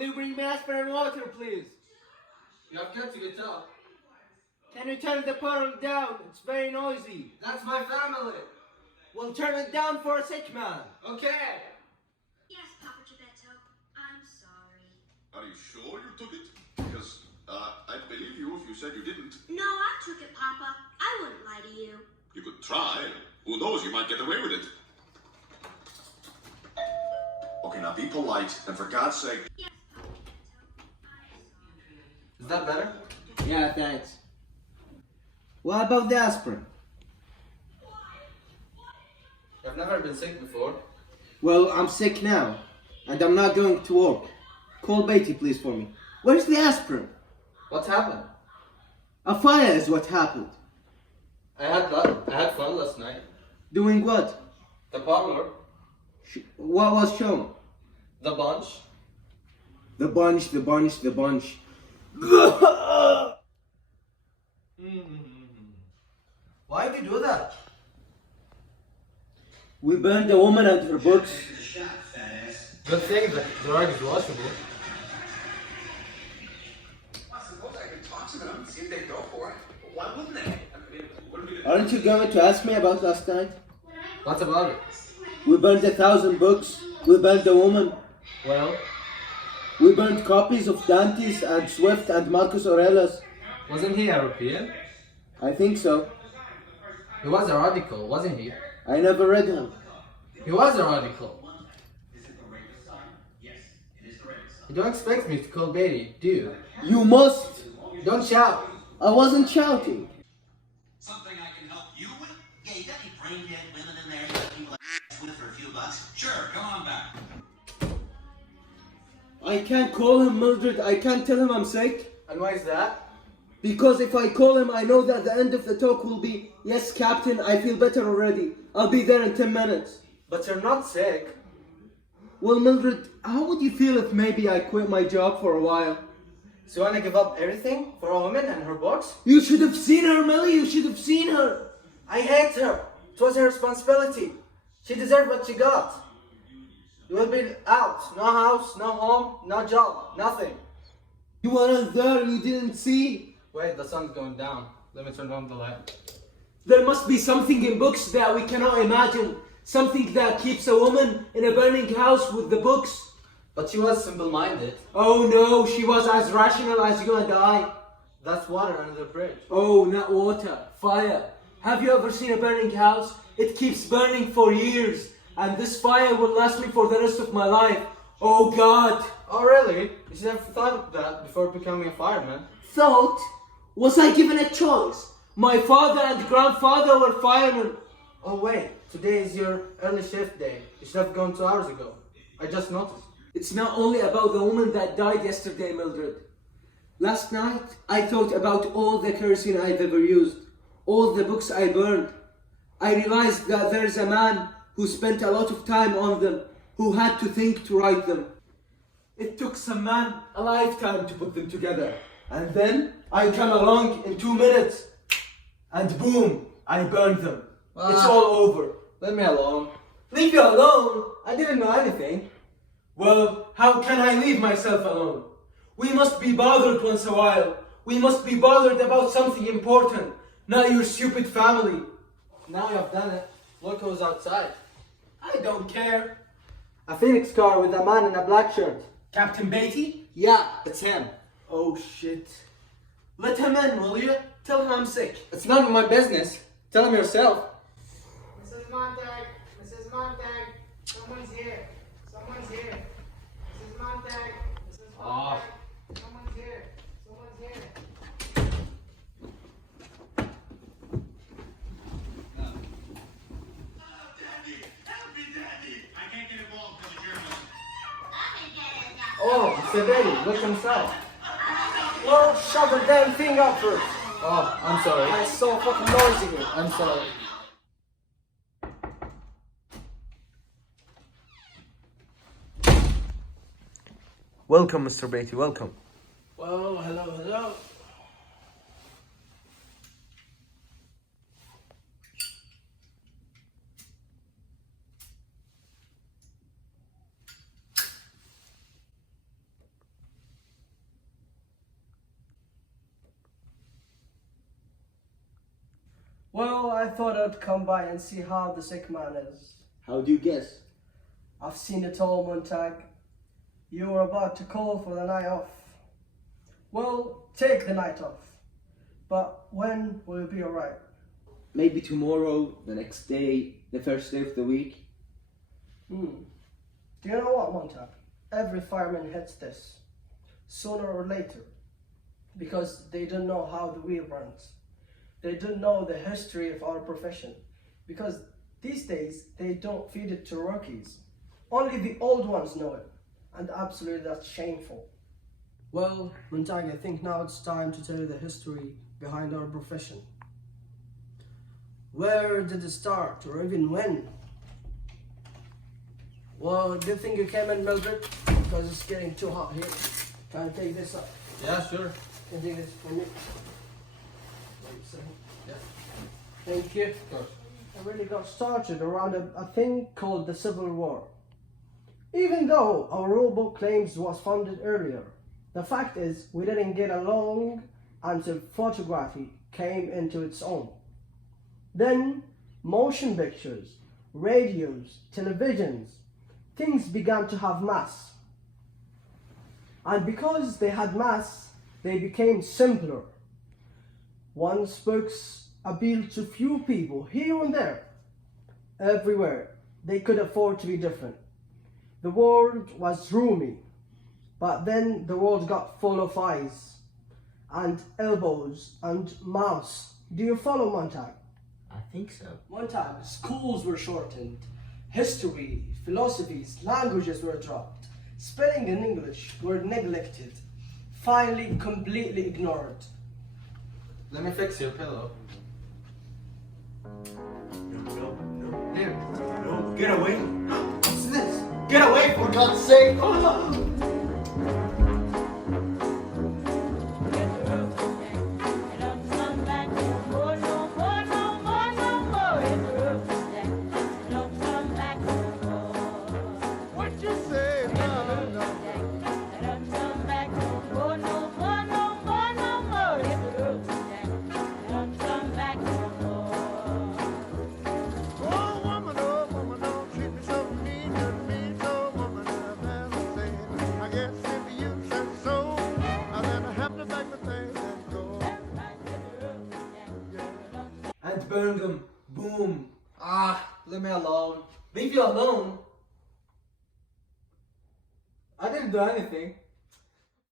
Will you bring me aspirin and water, please? You have got to get up. Can you turn the power down? It's very noisy. That's my family. Well, turn it down for a sick man. Okay. Yes, Papa Geppetto. I'm sorry. Are you sure you took it? Because I'd believe you if you said you didn't. No, I took it, Papa. I wouldn't lie to you. You could try. Who knows, you might get away with it. Okay, now be polite, and for God's sake... Yes, Papa Geppetto. I'm sorry. Is that better? Yeah, thanks. What about the aspirin? I've never been sick before. Well, I'm sick now, and I'm not going to work. Call Beatty, please, for me. Where's the aspirin? What happened? A fire is what happened. I had fun last night. Doing what? The parlor. What was shown? The bunch. The bunch, the bunch, the bunch. Why did you do that? We burned the woman and her books. Good thing that the rug is washable. I suppose I could talk to them and see if they'd go for it. Why wouldn't they? I mean, what are we gonna Aren't you going to ask me about last night? What about it? We burned 1,000 books. We burned the woman. Well, We burned copies of Dante's and Swift and Marcus Aurelius. wasn't he European? I think so. He was a radical, wasn't he? I never read him. He was a radical. You don't expect me to call Beatty, do you? You must. Don't shout. I wasn't shouting. Something I can help you with? Yeah, you got any brain dead women in there you got people like with for a few bucks? Sure, come on back. I can't call him, Mildred. I can't tell him I'm sick. And why is that? Because if I call him, I know that the end of the talk will be, yes, Captain, I feel better already. I'll be there in 10 minutes. But you're not sick. Well, Mildred, how would you feel if maybe I quit my job for a while? So you wanna give up everything for a woman and her books? You should have seen her, Millie. You should have seen her. I hate her. It was her responsibility. She deserved what she got. You will be out. No house, no home, no job, nothing. You weren't there. You didn't see. Wait, the sun's going down. Let me turn on the light. There must be something in books that we cannot imagine. Something that keeps a woman in a burning house with the books. But she was simple-minded. Oh no, she was as rational as you and I. That's water under the bridge. Oh, not water, fire. Have you ever seen a burning house? It keeps burning for years. And this fire will last me for the rest of my life. Oh God. Oh really? You should have thought of that before becoming a fireman. Thought? Was I given a choice? My father and grandfather were firemen. Oh wait, today is your early shift day. You should have gone 2 hours ago. I just noticed. It's not only about the woman that died yesterday, Mildred. Last night, I thought about all the kerosene I've ever used, all the books I burned. I realized that there's a man who spent a lot of time on them, who had to think to write them. It took some man a lifetime to put them together. And then I come along in 2 minutes, and boom, I burned them. It's all over. Let me alone. Leave you alone? I didn't know anything. Well, how can I leave myself alone? We must be bothered once a while. We must be bothered about something important, not your stupid family. Now you have done it. Look who's outside. I don't care. A Phoenix car with a man in a black shirt. Captain Beatty? Yeah, it's him. Oh shit. Let him in, will you? Tell him I'm sick. It's none of my business. Tell him yourself. Mrs. Montag, Mrs. Montag, someone's here. Someone's here. Mrs. Montag, Mrs. Montag, someone's here. Someone's here. Daddy! Help me, Daddy! I can't get involved because of journalism. Oh, Mr. Beatty, look inside. Well, shove the damn thing up first. Oh, I'm sorry. It's so fucking noisy here. I'm sorry. Welcome, Mr. Beatty, welcome. Well, hello. Well, I thought I'd come by and see how the sick man is. How do you guess? I've seen it all, Montag. You were about to call for the night off. Well, take the night off. But when will it be alright? Maybe tomorrow, the next day, the first day of the week. Do you know what, Montag? Every fireman hits this, sooner or later, because they don't know how the wheel runs. They don't know the history of our profession, because these days they don't feed it to rookies. Only the old ones know it, and absolutely that's shameful. Well, Montag, I think now it's time to tell you the history behind our profession. Where did it start, or even when? Well, good thing you came in, Mildred, because it's getting too hot here. Can I take this up? Yeah, sure. Can I take this from you? Wait a second. Yeah. Thank you. Of course. It really got started around a thing called the Civil War. Even though our rulebook claims it was founded earlier, the fact is we didn't get along until photography came into its own. Then motion pictures, radios, televisions, things began to have mass. And because they had mass, they became simpler. Once books appealed to few people here and there. Everywhere they could afford to be different. The world was roomy, but then the world got full of eyes and elbows and mouths. Do you follow, Montag? I think so. Montag, schools were shortened. History, philosophies, languages were dropped. Spelling and English were neglected. Finally, completely ignored. Let me fix your pillow. Here. No, get away. What's this? Get away, for God's sake. And Birmingham, boom. Leave me alone. Leave you alone. I didn't do anything.